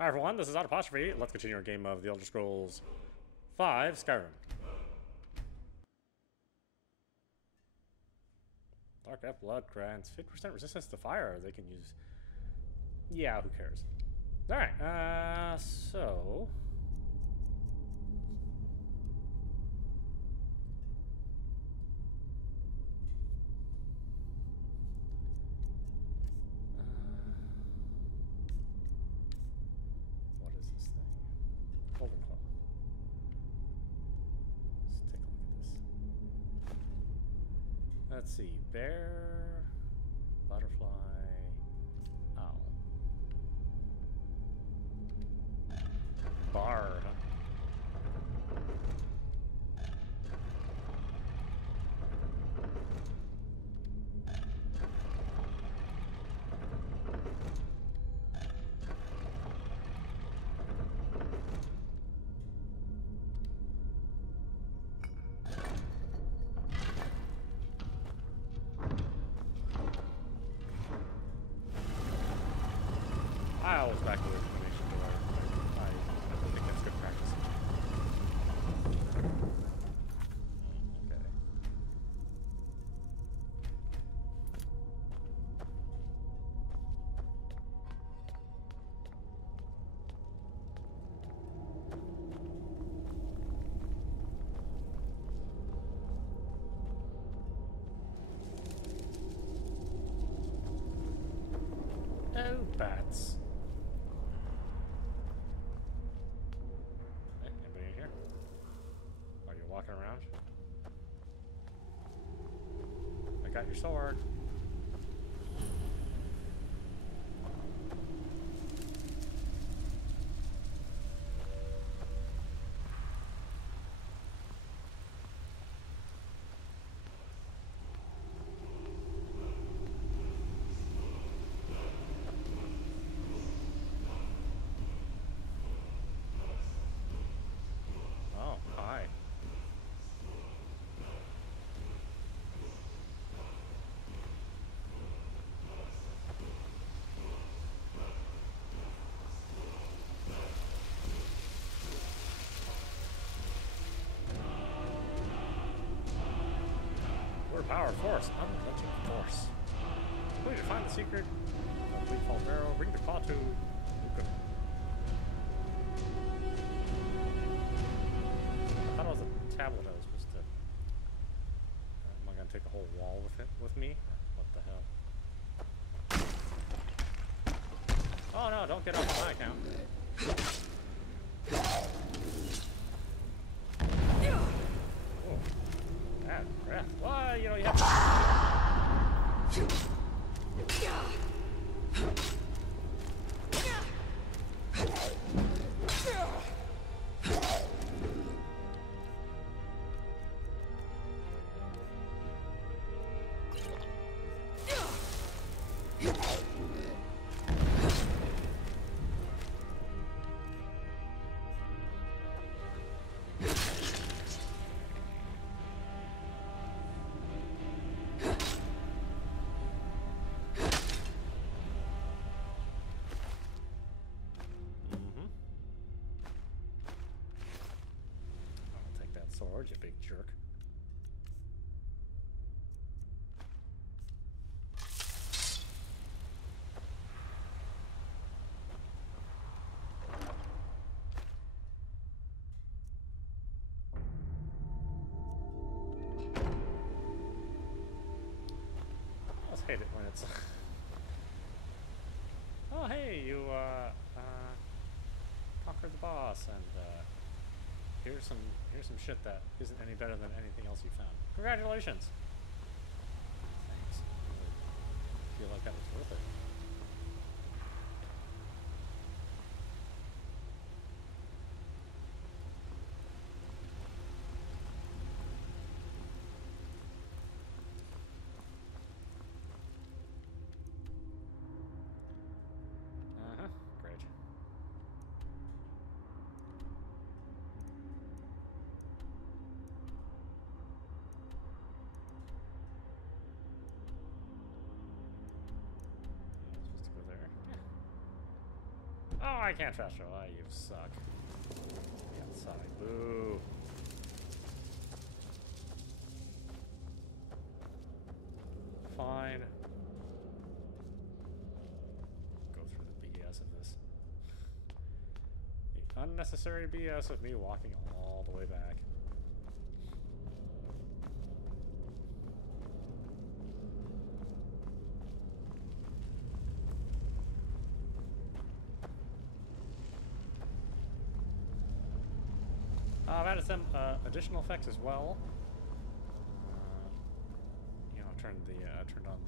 Hi everyone, this is audap. Let's continue our game of The Elder Scrolls V Skyrim. Dark F blood grants 50% resistance to fire. They can use... Yeah, who cares? Alright, so... what is this thing? Golden Claw. Let's take a look at this. Let's see. Bear, butterfly, owl. Bard, huh? I always back away from information, but I think that's good practice. Okay. Oh, bats. Hey, anybody in here? Are you walking around? I got your sword. Oh, hi. We're power force. Unrelenting force. We need to find the secret. Complete fall barrel. Bring the claw to. Okay. I thought it was a tablet I was supposed to. Am I gonna take a whole wall with me? What the hell? Oh no! Don't get up on my account. Oh, bad breath. Why? You know you have to. Sword, you big jerk. I just hate it when it's oh hey, you conquered the boss and here's some shit that isn't any better than anything else you found. Congratulations. Thanks. I feel like that was worth it. Great. I can't fast travel. Ah, you suck. Be outside. Boo. Fine. Go through the BS of this. The unnecessary BS of me walking all the way back. I've added some additional effects as well. You know, turned on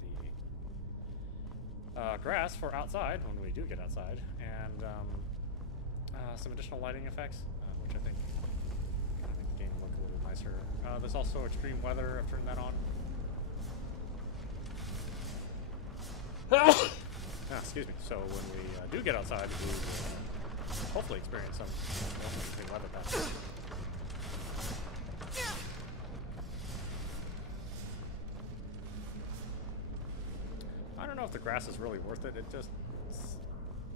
the grass for outside when we do get outside, and some additional lighting effects, which I think kind of make the game look a little nicer. There's also extreme weather. I've turned that on. Excuse me. So when we do get outside, we hopefully experience some extreme weather patterns. I don't know if the grass is really worth it. It just,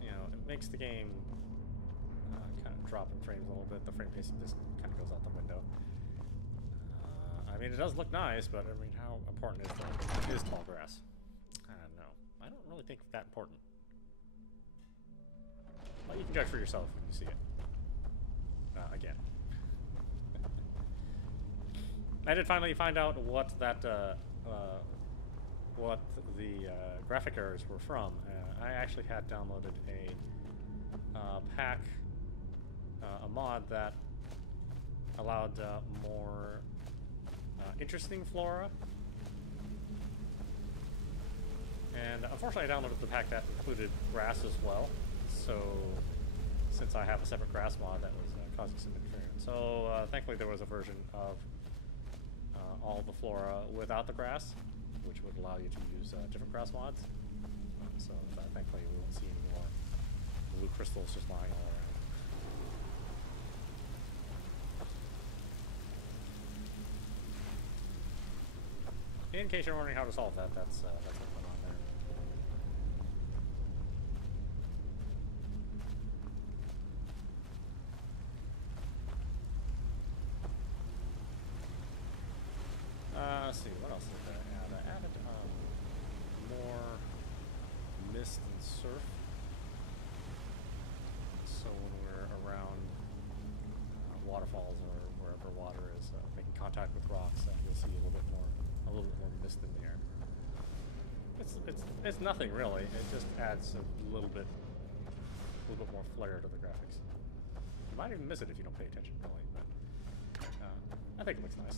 you know, it makes the game kind of drop in frames a little bit. The frame pacing just kind of goes out the window. I mean, it does look nice, but I mean, how important is tall grass? I don't know. I don't really think it's that important. Well, you can judge for yourself when you see it. Again. I did finally find out what that, what the graphic errors were from. I actually had downloaded a pack, a mod that allowed more interesting flora. And unfortunately I downloaded the pack that included grass as well. So since I have a separate grass mod, that was causing some interference. So thankfully there was a version of all the flora without the grass, which would allow you to use different grass mods. So thankfully we won't see any more blue crystals just lying all around. In case you're wondering how to solve that, that's what went on there. Let's see, what else did I add? I added more mist and surf. So when we're around waterfalls or wherever water is making contact with rocks, you'll see a little bit more mist in the air. It's nothing really. It just adds a little bit more flair to the graphics. You might even miss it if you don't pay attention really, but I think it looks nice.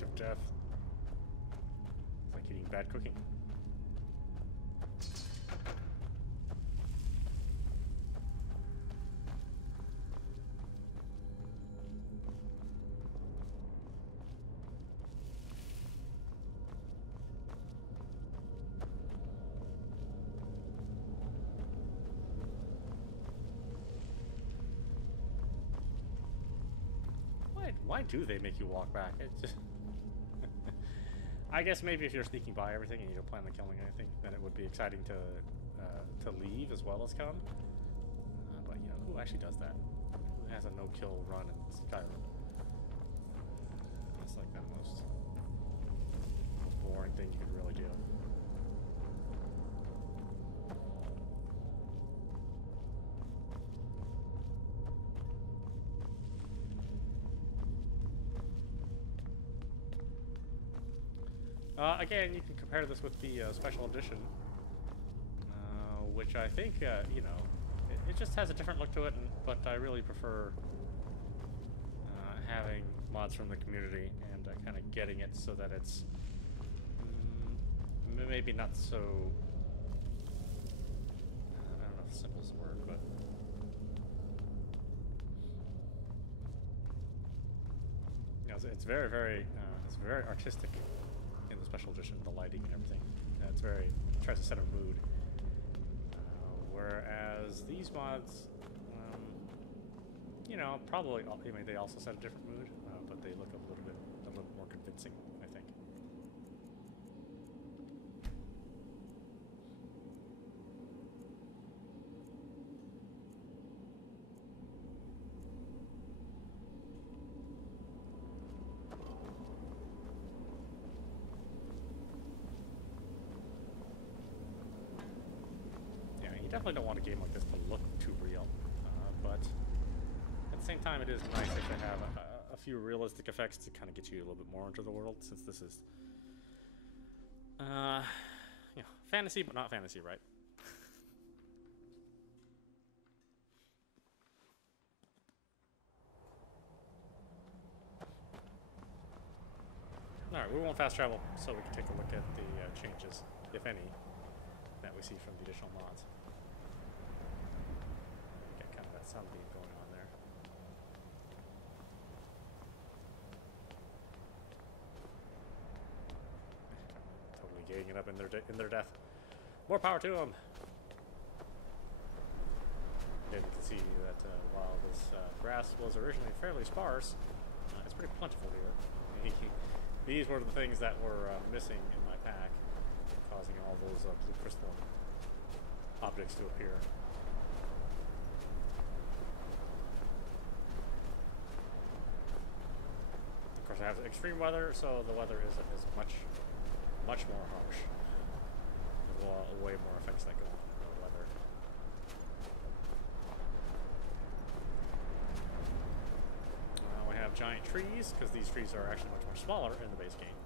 Of death. It's like eating bad cooking. Why do they make you walk back? It just I guess maybe if you're sneaking by everything and you don't plan on killing anything, then it would be exciting to leave as well as come. But you know, who actually does that? Who has a no-kill run in Skyrim? It's like the most boring thing you could really do. Again, you can compare this with the special edition, which I think, you know, it just has a different look to it, but I really prefer having mods from the community and kind of getting it so that it's maybe not so, I don't know if simple is the word, but you know, it's very, it's very artistic in the special edition, the lighting and everything. It's very, tries to set a mood. Whereas these mods, you know, probably, I mean, they also set a different mood, but they look a little more convincing, I think. You definitely don't want a game like this to look too real, but at the same time, it is nice to have a few realistic effects to kind of get you a little bit more into the world, since this is, you know, fantasy, but not fantasy, right? Alright, we won't fast travel, so we can take a look at the changes, if any, that we see from the additional mods. Get kind of that sunbeam going on there. Totally getting it up in their death. More power to them. And you can see that while this grass was originally fairly sparse, it's pretty plentiful here. These were the things that were missing in my pack, causing all those blue crystal objects to appear. Of course, I have extreme weather, so the weather is much more harsh. There's way more effects that go on in the weather. We have giant trees, because these trees are actually much more smaller in the base game.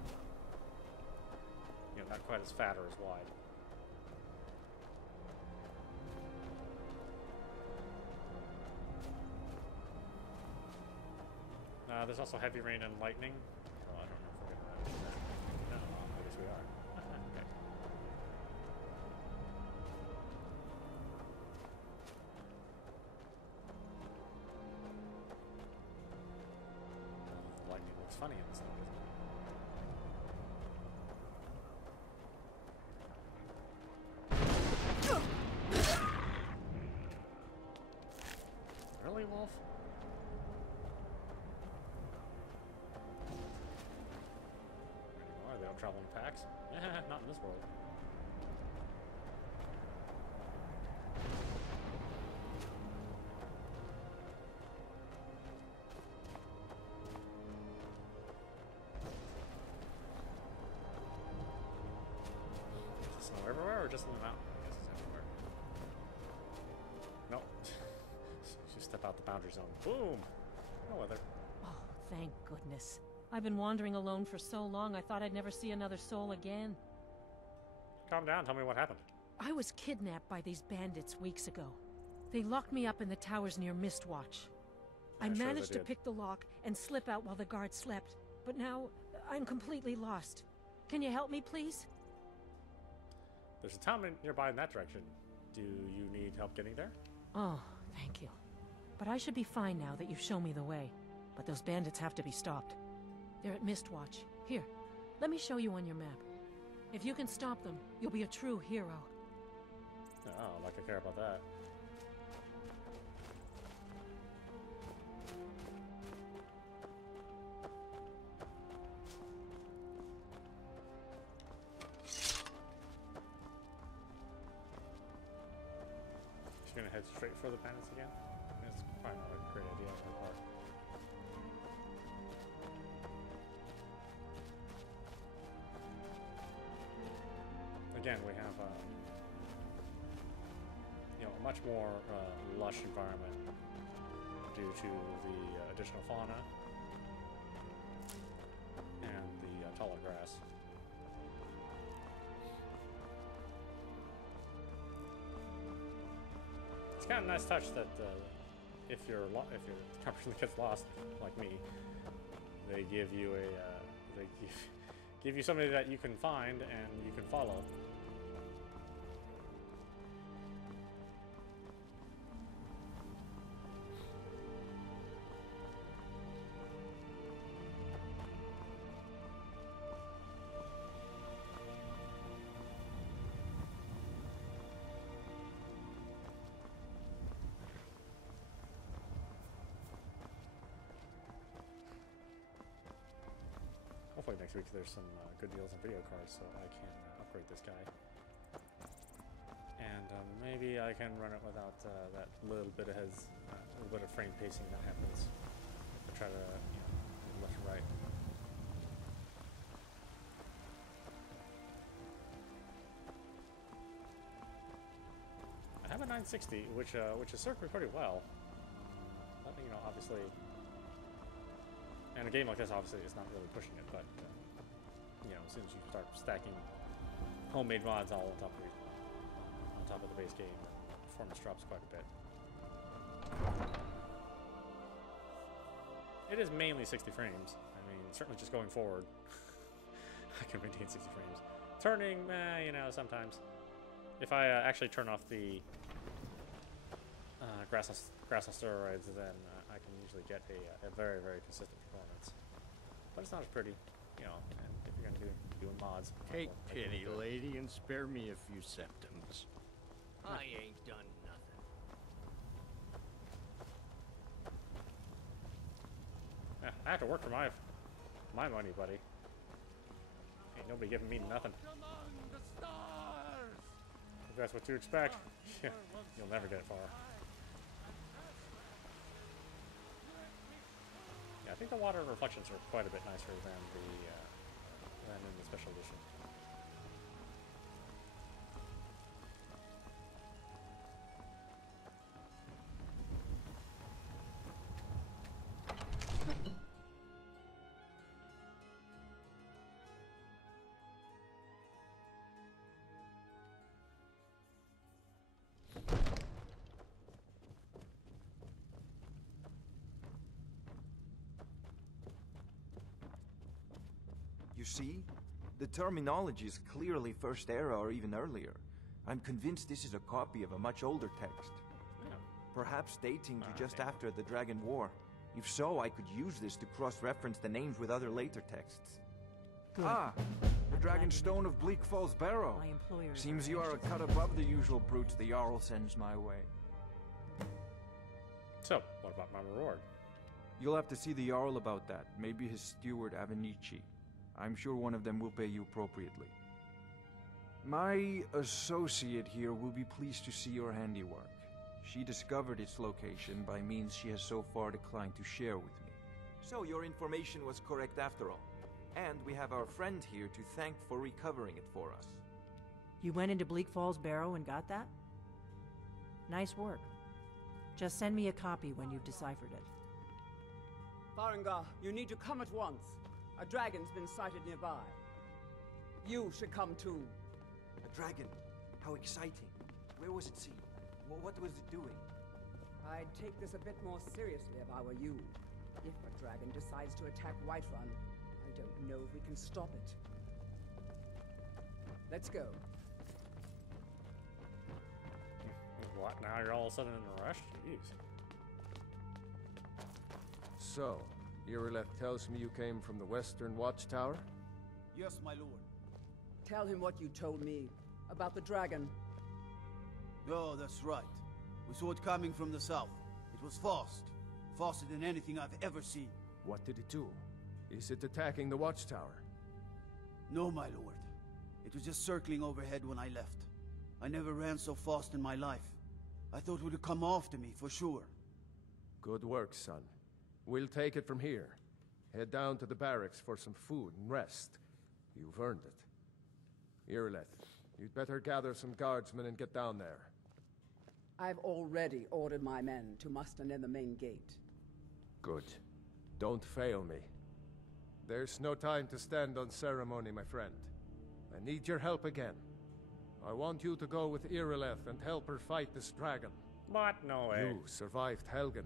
You know, not quite as fat or as wide. There's also heavy rain and lightning. Oh, I don't know if we're going to do that. No, I guess we are. Okay. Lightning looks funny in this one, doesn't it? Really, Wolf? They don't travel in packs? Not in this world. Is it snow everywhere or just in the mountain? I guess it's everywhere. Nope. Just step out the boundary zone. Boom! No weather. Oh, thank goodness. I've been wandering alone for so long, I thought I'd never see another soul again. Calm down, tell me what happened. I was kidnapped by these bandits weeks ago. They locked me up in the towers near Mistwatch. I managed to pick the lock and slip out while the guards slept, but now I'm completely lost. Can you help me, please? There's a town nearby in that direction. Do you need help getting there? Oh, thank you. But I should be fine now that you've shown me the way. But those bandits have to be stopped. They're at Mistwatch. Here, let me show you on your map. If you can stop them, you'll be a true hero. Oh, like I care about that. just gonna head straight for the bandits again? I mean, it's probably not a great idea on their part. Again, we have you know, a much more lush environment due to the additional fauna and the taller grass. It's kind of a nice touch that if your company gets lost, like me, they give you a give you somebody that you can find and you can follow. Hopefully next week there's some good deals on video cards so I can upgrade this guy. And maybe I can run it without that little bit of frame pacing that happens. I try to, you know, left and right. I have a 960, which has served me pretty well. You know, obviously. And a game like this, obviously, is not really pushing it, but, you know, as soon as you start stacking homemade mods all on top of the base game, the performance drops quite a bit. It is mainly 60 frames. I mean, certainly just going forward, I can maintain 60 frames. Turning, you know, sometimes. If I actually turn off the grass on steroids, then I can usually get a very, very consistent performance. But it's not as pretty, you know, and if you're going to be doing mods. Take pity, lady, and spare me a few septums. I ain't done nothing. Yeah, I have to work for my money, buddy. Ain't nobody giving me nothing. If that's what you expect, yeah, you'll never get far. Yeah, I think the water reflections are quite a bit nicer than in the special edition. You see? The terminology is clearly First Era or even earlier. I'm convinced this is a copy of a much older text. Yeah. Perhaps dating to just after the Dragon War. If so, I could use this to cross-reference the names with other later texts. Good. Ah, the Dragon Stone of Bleak Falls Barrow. My employers Seems are you are a anxious. cut above the usual brutes the Jarl sends my way. So, what about my reward? You'll have to see the Jarl about that. Maybe his steward Avenici. I'm sure one of them will pay you appropriately. My associate here will be pleased to see your handiwork. She discovered its location by means she has so far declined to share with me. So your information was correct after all. And we have our friend here to thank for recovering it for us. You went into Bleak Falls Barrow and got that? Nice work. Just send me a copy when you've deciphered it. Farengar, you need to come at once. A dragon's been sighted nearby. You should come too. A dragon? How exciting. Where was it seen? What was it doing? I'd take this a bit more seriously if I were you. If a dragon decides to attack Whiterun, I don't know if we can stop it. Let's go. What, now you're all of a sudden in a rush? Jeez. So, Irileth tells me you came from the Western Watchtower? Yes, my lord. Tell him what you told me about the dragon. Oh, that's right. We saw it coming from the south. It was fast. Faster than anything I've ever seen. What did it do? Is it attacking the Watchtower? No, my lord. It was just circling overhead when I left. I never ran so fast in my life. I thought it would come after me, for sure. Good work, son. We'll take it from here. Head down to the barracks for some food and rest. You've earned it. Irileth, you'd better gather some guardsmen and get down there. I've already ordered my men to muster near the main gate. Good. Don't fail me. There's no time to stand on ceremony, my friend. I need your help again. I want you to go with Irileth and help her fight this dragon. What? No way. You survived Helgen,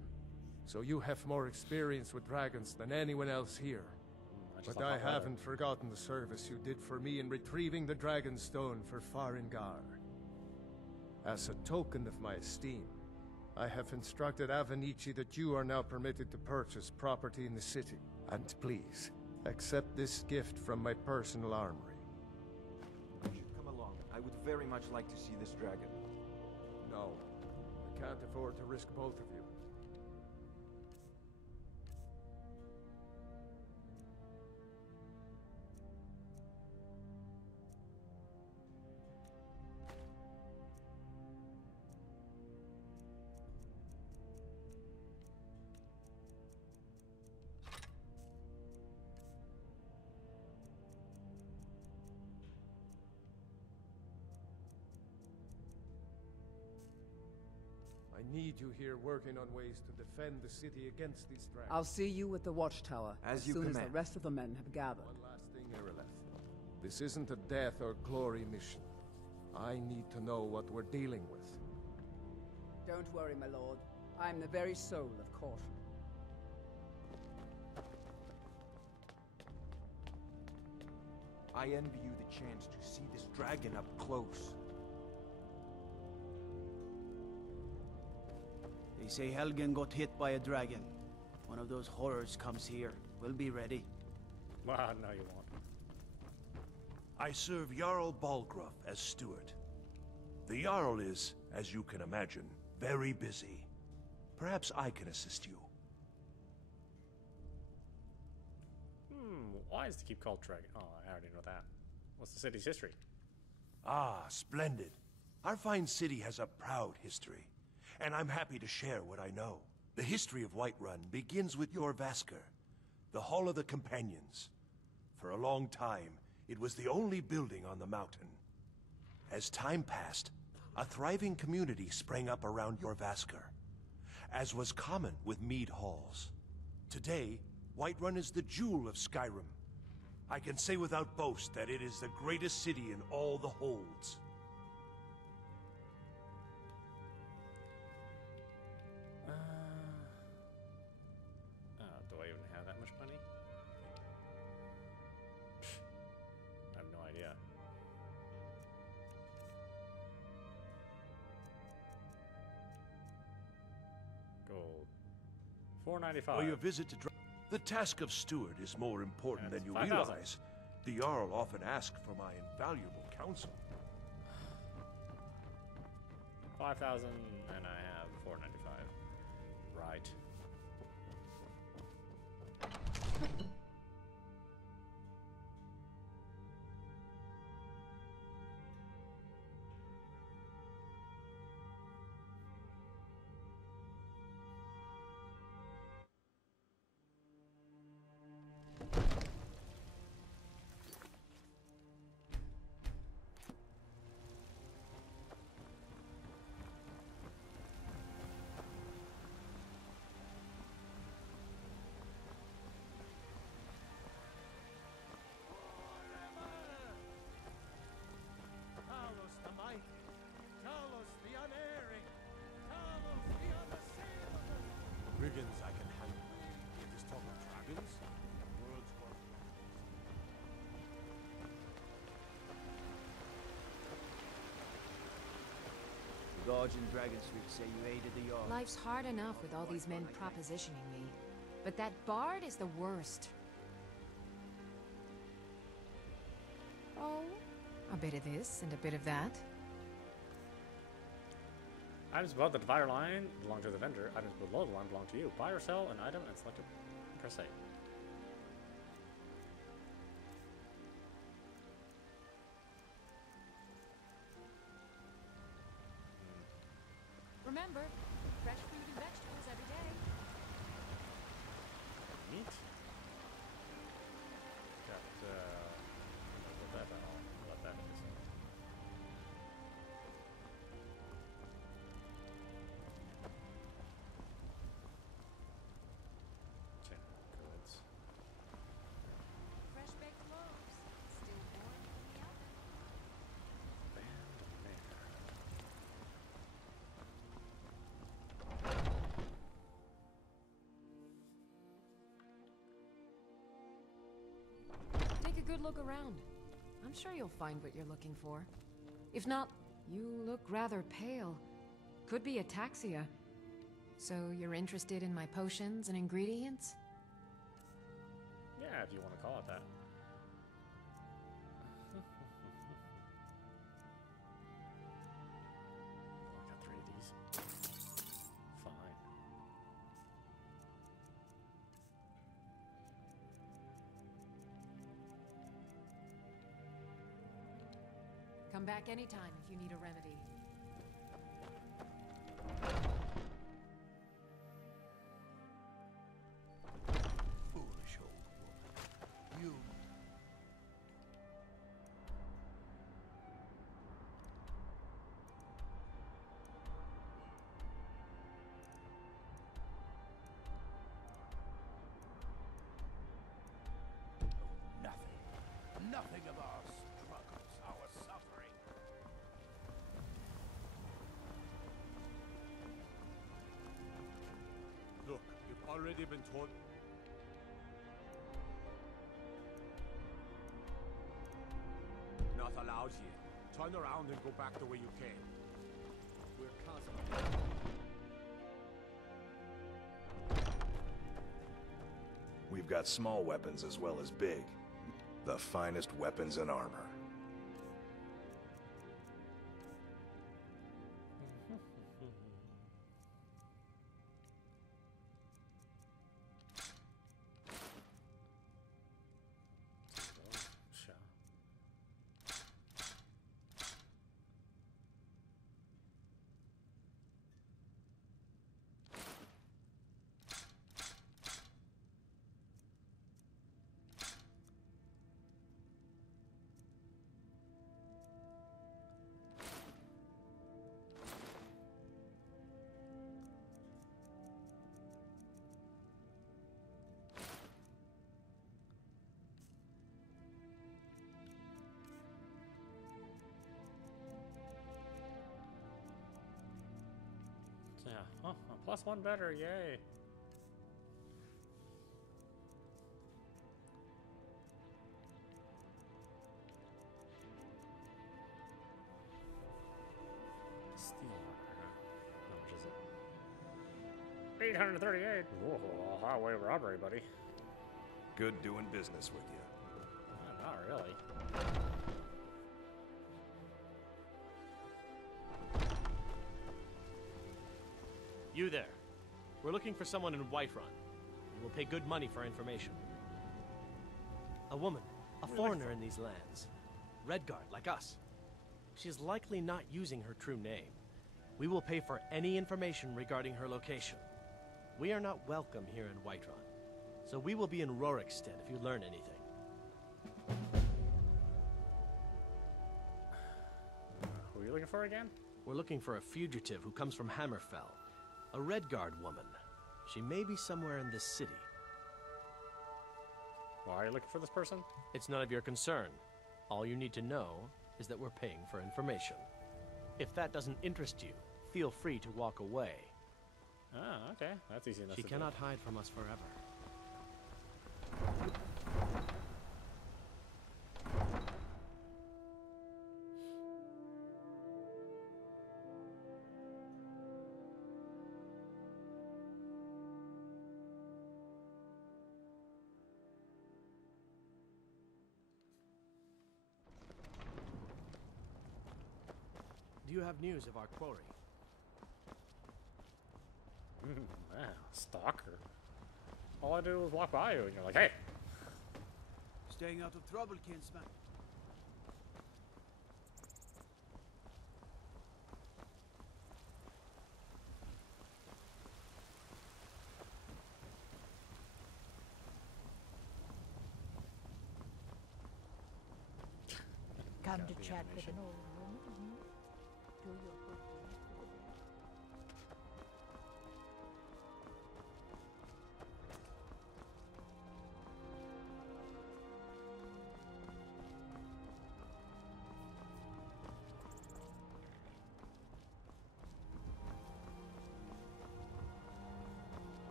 so you have more experience with dragons than anyone else here. But I haven't forgotten the service you did for me in retrieving the Dragon Stone for Farengar. As a token of my esteem, I have instructed Avenici that you are now permitted to purchase property in the city. And please, accept this gift from my personal armory. You should come along. I would very much like to see this dragon. No, I can't afford to risk both of you. I need you here working on ways to defend the city against these dragons. I'll see you at the watchtower As you soon as command. the rest of the men have gathered. One last thing, Irileth. This isn't a death or glory mission. I need to know what we're dealing with. Don't worry, my lord. I'm the very soul of caution. I envy you the chance to see this dragon up close. They say Helgen got hit by a dragon. One of those horrors comes here. We'll be ready. Well, no, you won't. I serve Jarl Balgruuf as steward. The Jarl is, as you can imagine, very busy. Perhaps I can assist you. Why is the keep called Dragon? Oh, I already know that. What's the city's history? Ah, splendid. Our fine city has a proud history, and I'm happy to share what I know. The history of Whiterun begins with your Vasker, the Hall of the Companions. For a long time, it was the only building on the mountain. As time passed, a thriving community sprang up around your Vasker, as was common with mead halls. Today, Whiterun is the jewel of Skyrim. I can say without boast that it is the greatest city in all the holds. Do I even have that much money? I have no idea. Gold. $4.95. For your visit to the task of steward is more important That's than you 5,000. realize. The Jarl often asks for my invaluable counsel. 5,000, and I have 495. Right. Brigands I can handle. This talk of dragons? World's worth. The guards in Dragon Street say you aided the Jarl. Life's hard enough with all these men propositioning me. But that bard is the worst. Oh, a bit of this and a bit of that. Items above the divider line belong to the vendor. Items below the line belong to you. Buy or sell an item and select it. Press A. Remember, fresh fruit and vegetables every day. Neat. Got, put that down. Let that in. Goods. Fresh baked loaves, still warm from the oven. Take a good look around. I'm sure you'll find what you're looking for. If not, you look rather pale. Could be ataxia. So you're interested in my potions and ingredients? Yeah, if you want to call it that. I got 3 of these. Fine. Come back anytime if you need a remedy. Foolish old woman. You... Nothing. Nothing of our struggles, our suffering. Look, you've already been told... Not allowed here. Turn around and go back the way you came. We're constantly... We've got small weapons as well as big. The finest weapons and armor. Yeah. Oh, +1 better, yay. Steel armor, huh? How much is it? 838. Whoa, highway robbery, buddy. Good doing business with you. Not really. You there. We're looking for someone in Whiterun. We will pay good money for information. A woman, a foreigner in these lands. Redguard, like us. She is likely not using her true name. We will pay for any information regarding her location. We are not welcome here in Whiterun, so we will be in Rorikstead if you learn anything. Who are you looking for again? We're looking for a fugitive who comes from Hammerfell. A Redguard woman. She may be somewhere in this city. Why are you looking for this person? It's none of your concern. All you need to know is that we're paying for information. If that doesn't interest you, feel free to walk away. Ah, okay. That's easy enough She to cannot hide from us forever. Do you have news of our quarry? Wow, stalker. All I do is walk by you and you're like, hey! Staying out of trouble, kinsman. Come out to the chat with animation. an old woman, hmm? Do your good deeds for the day.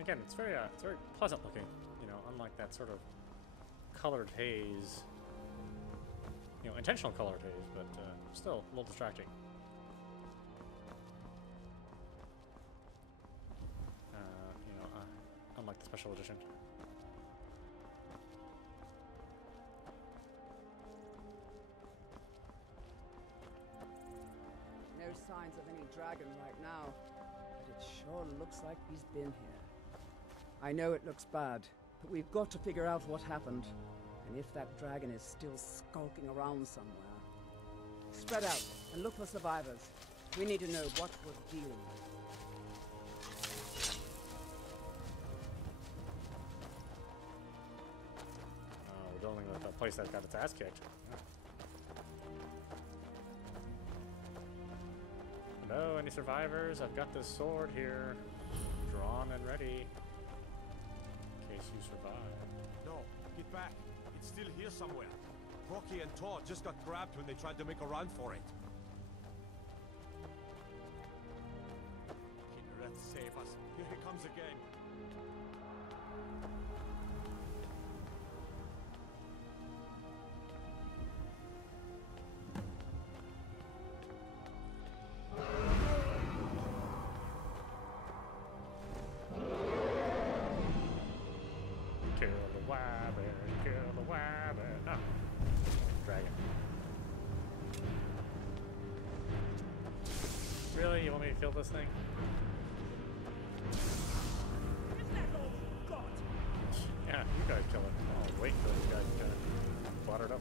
Again, it's very pleasant looking, you know, unlike that sort of colored haze. You know, intentional colored haze, but still a little distracting. You know, unlike the special edition. No signs of any dragon right now, but it sure looks like he's been here. I know it looks bad, but we've got to figure out what happened, and if that dragon is still skulking around somewhere. Spread out and look for survivors. We need to know what we're dealing with. We're dealing with a place that got its ass kicked. Hello, any survivors? I've got this sword here, drawn and ready, in case you survive. No, get back. It's still here somewhere. Rocky and Todd just got grabbed when they tried to make a run for it. Kinnereth, save us. Here he comes again. Kill the wyvern, kill the wyvern. Ah, dragon. Really? You want me to kill this thing? Yeah, you guys kill it. I'll wait till you guys kind of butter it up.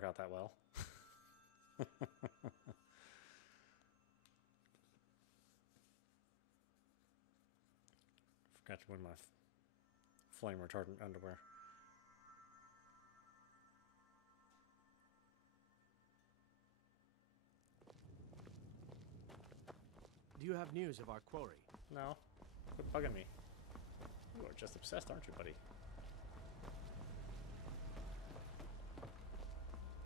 work out that well. Forgot to bring my flame retardant underwear. Do you have news of our quarry? No. Quit bugging me. You are just obsessed, aren't you, buddy?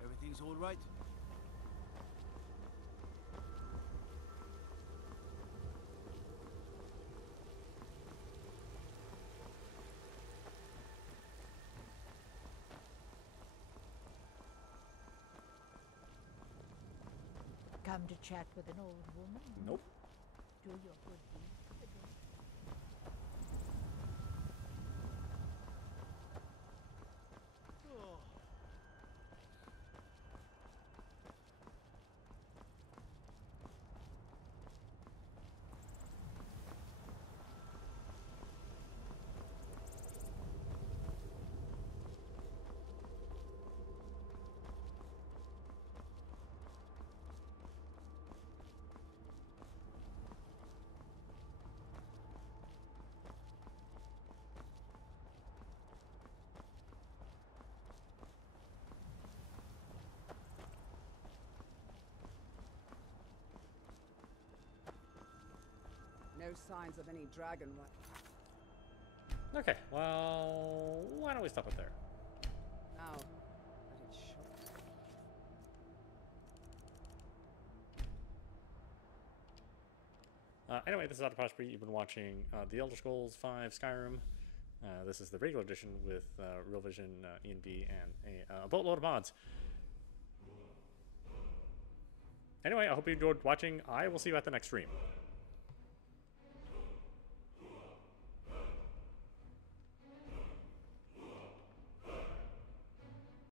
Everything's all right? Come to chat with an old woman? Nope. Do your good deeds again. No signs of any dragon. Okay, well, why don't we stop it there? Now, that it shows. Anyway, this is audap. You've been watching The Elder Scrolls V Skyrim. This is the regular edition with RealVision, ENB, and a boatload of mods. Anyway, I hope you enjoyed watching. I will see you at the next stream.